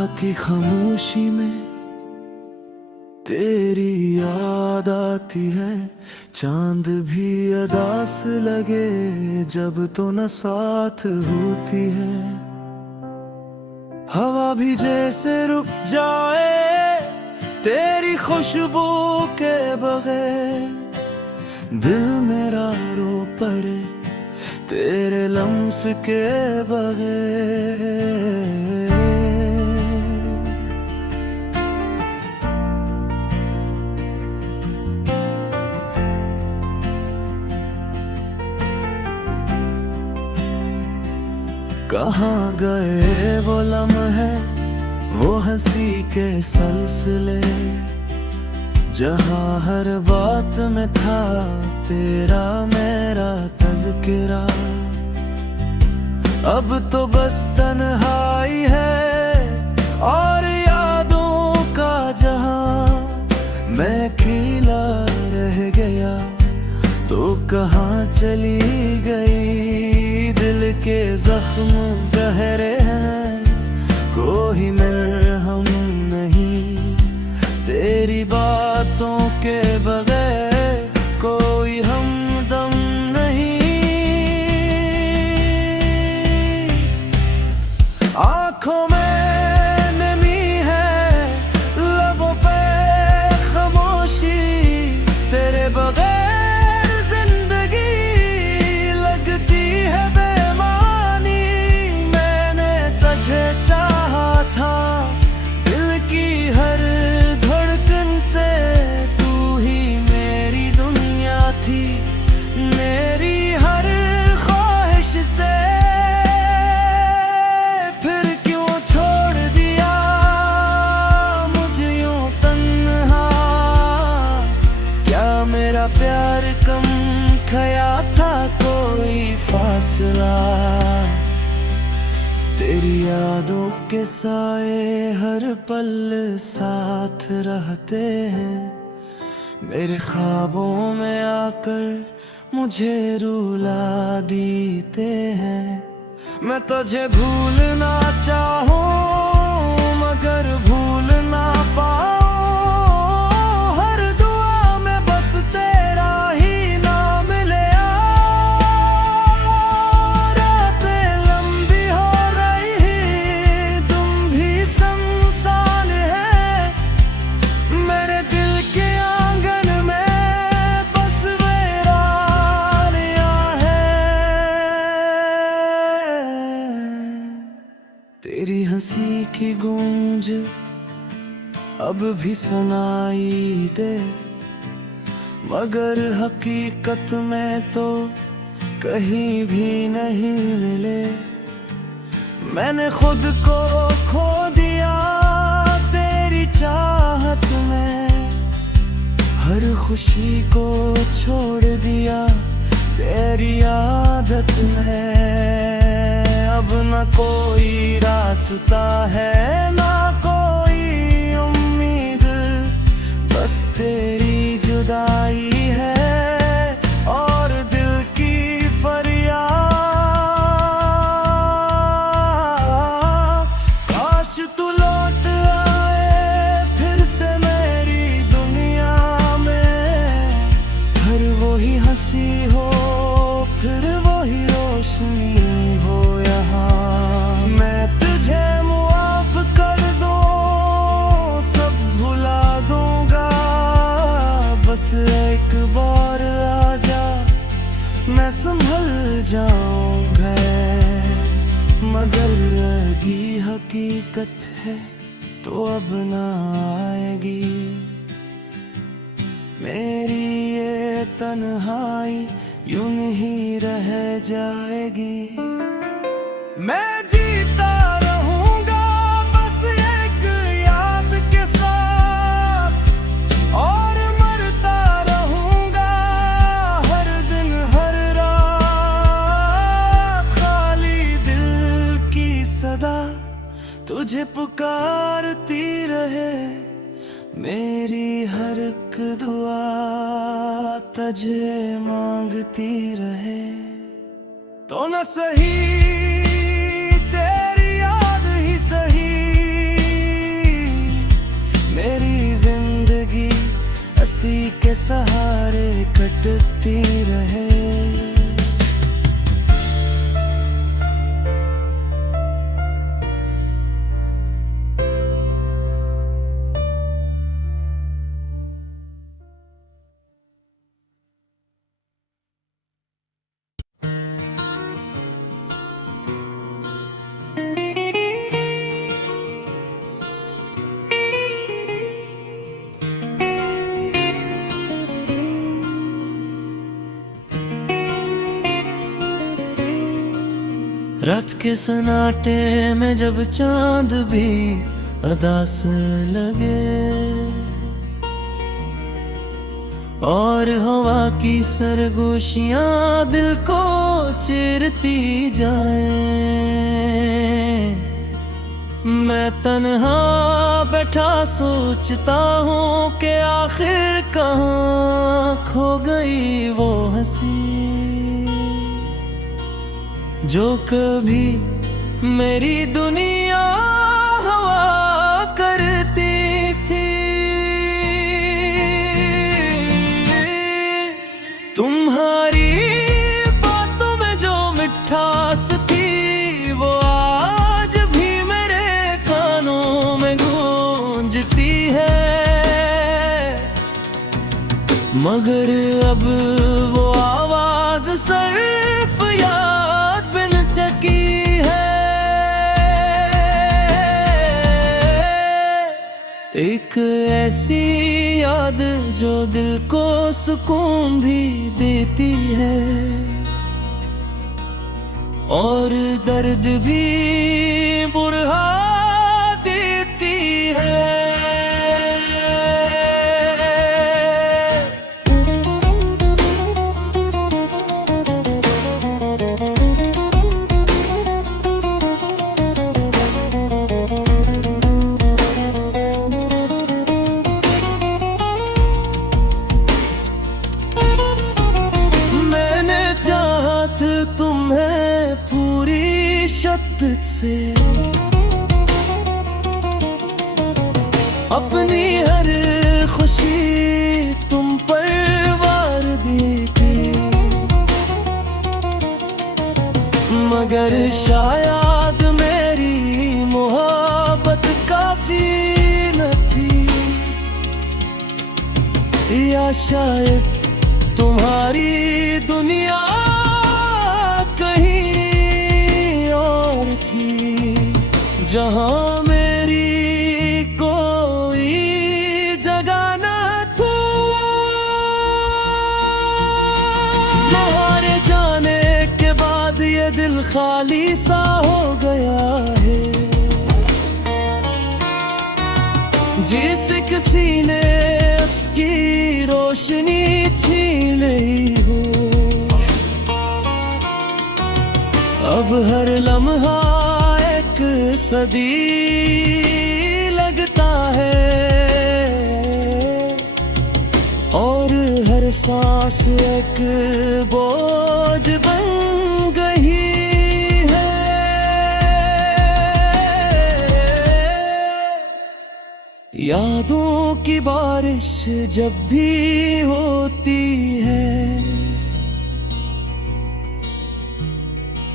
रात की खामोशी में तेरी याद आती है। चांद भी अदास लगे जब तो न साथ होती है। हवा भी जैसे रुक जाए तेरी खुशबू के बगैर। दिल मेरा रो पड़े तेरे लम्स के बगैर। कहाँ गए वो लम्हे, वो हंसी के सिलसिले, जहाँ हर बात में था तेरा मेरा तज़किरा। अब तो बस तन्हाई है और यादों का जहां। मैं अकेला रह गया तो कहाँ चली गई। दिल के जख्म गहरे हैं, कोई मरहम नहीं। तेरी बातों के बगैर कोई हमदम नहीं। आँखों में नमी है, लबों पे खामोशी। तेरे बगैर जिंदगी लगती है बेमानी। मैंने तुझे चाहा था दिल की हर धड़कन से। तू ही मेरी दुनिया थी, मेरी हर ख्वाहिश से। फिर क्यों छोड़ दिया मुझे यूं तन्हा। क्या मेरा प्यार कम खया था कोई फासला। तेरी यादों के साए हर पल साथ रहते हैं। मेरे ख्वाबों में आकर मुझे रुला देते हैं। मैं तुझे भूलना चाहूं मगर भूल ना पाऊं। हर दुआ में बस तेरा ही नाम ले आओ। रातें लंबी हो रही, तुम भी शमशान है। मेरे दिल के आंगन में बस वीरानियां है। तेरी हंसी की गूंज अब भी सुनाई दे, मगर हकीकत में तो कहीं भी नहीं मिले। मैंने खुद को खो दिया तेरी चाहत में। हर खुशी को छोड़ दिया तेरी आदत में। अब न कोई रास्ता है ना कोई उम्मीद, बस तेरी जुदाई है और दिल की फरियाद। काश तू लौट आए फिर से मेरी दुनिया में। फिर वही हंसी हो, फिर वही रोशनी हो यहाँ। मैं तुझे मुआफ कर दूं, सब भुला दूंगा। बस एक बार आजा, मैं संभल जाऊंगा। मगर रही हकीकत है तो अब ना आएगी। मेरी ये तन्हाई यूं नहीं रह जाएगी। मैं जीता रहूंगा बस एक याद के साथ, और मरता रहूंगा हर दिन हर रात। खाली दिल की सदा तुझे पुकारती रहे। मेरी हर एक दुआ तुझे मांगती रहे। तो न सही तेरी याद ही सही, लौटती रहे। रात के सन्नाटे में जब चांद भी अदास लगे और हवा की सरगोशियां दिल को चीरती जाए, मैं तन्हा बैठा सोचता हूँ कि आखिर कहाँ खो गई वो हंसी जो कभी मेरी दुनिया हवा करती थी। तुम्हारी बातों में जो मिठास थी वो आज भी मेरे कानों में गूंजती है, मगर अब वो आवाज सिर्फ याद बिन चकी है। एक ऐसी याद जो दिल को सुकून भी देती है और दर्द भी बुरहा देती है। तुम्हें पूरी शिद्दत से अपनी हर खुशी तुम पर वार दी थी, मगर शायद मेरी मोहब्बत काफी न थी, या शायद तुम्हारी दुनिया कहीं और थी जहां मेरी कोई जगह न थी। तुम्हारे जाने के बाद ये दिल खाली सा हो गया है, जिस किसी ने उसकी रोशनी छीन ली हो। अब हर लम्हा एक सदी लगता है और हर सांस एक बोझ बन गई है। यादों की बारिश जब भी होती है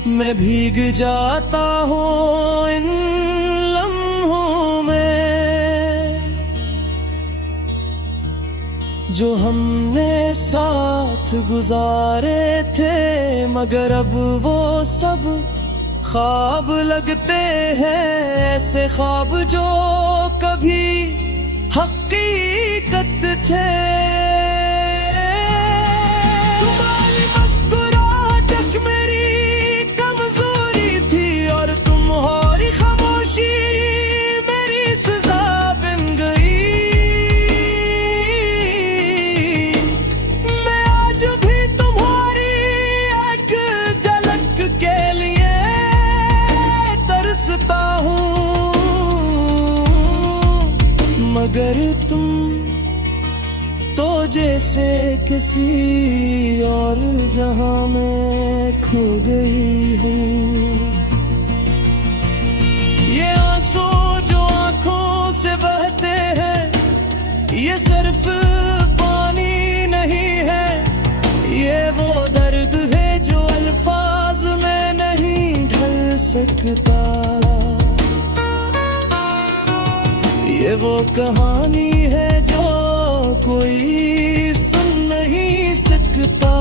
मैं भीग जाता हूँ इन लम्हों में जो हमने साथ गुजारे थे, मगर अब वो सब ख्वाब लगते हैं, ऐसे ख्वाब जो कभी हकीकत थे। मगर तुम तो जैसे किसी और जहां में खो गई हूँ। ये आंसू जो आंखों से बहते हैं ये सिर्फ पानी नहीं है, सकता। ये वो कहानी है जो कोई सुन नहीं सकता।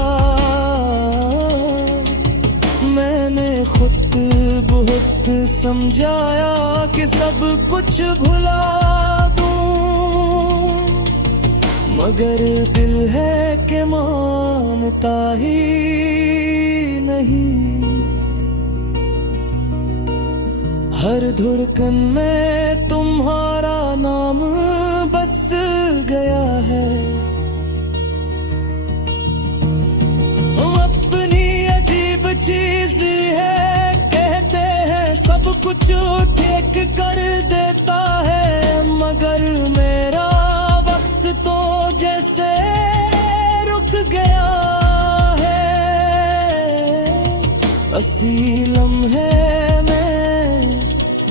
मैंने खुद बहुत समझाया कि सब कुछ भुला दूं, मगर दिल है कि मानता ही नहीं। हर धड़कन में तुम्हारा नाम बस गया है। अपनी अजीब चीज है, कहते हैं सब कुछ ठीक कर देता है, मगर मेरा वक्त तो जैसे रुक गया है। असी लम्हे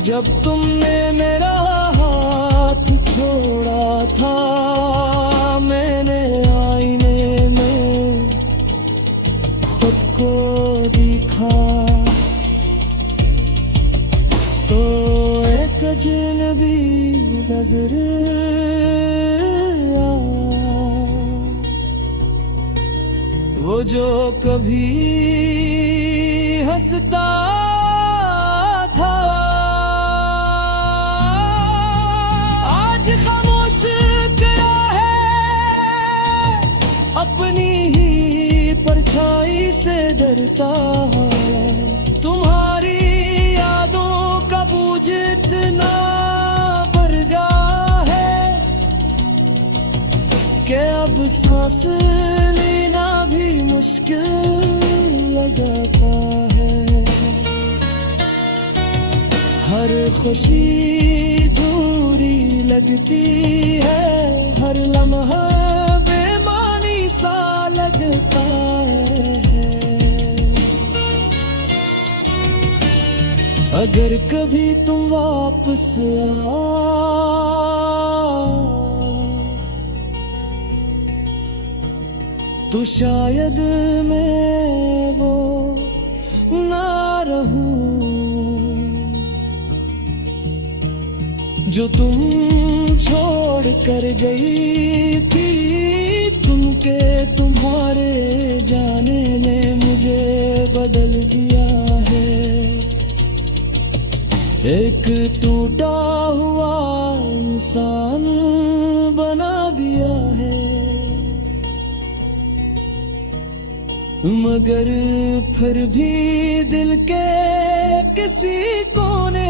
जब तुमने मेरा हाथ छोड़ा था, मैंने आईने में खुद को देखा, तो एक अजनबी नजर आया। वो जो कभी हंसता खामोश गया है, अपनी ही परछाई से डरता है। तुम्हारी यादों का बोझ इतना बढ़ गया है कि अब सांस लेना भी मुश्किल लगता है। हर खुशी लगती है, हर लम्हा बेमानी सा लगता है। अगर कभी तुम वापस आओ तो शायद मैं वो ना रहूं जो तुम छोड़ कर गई थी। तुमके तुम्हारे जाने ने मुझे बदल दिया है, एक टूटा हुआ इंसान बना दिया है। मगर फिर भी दिल के किसी कोने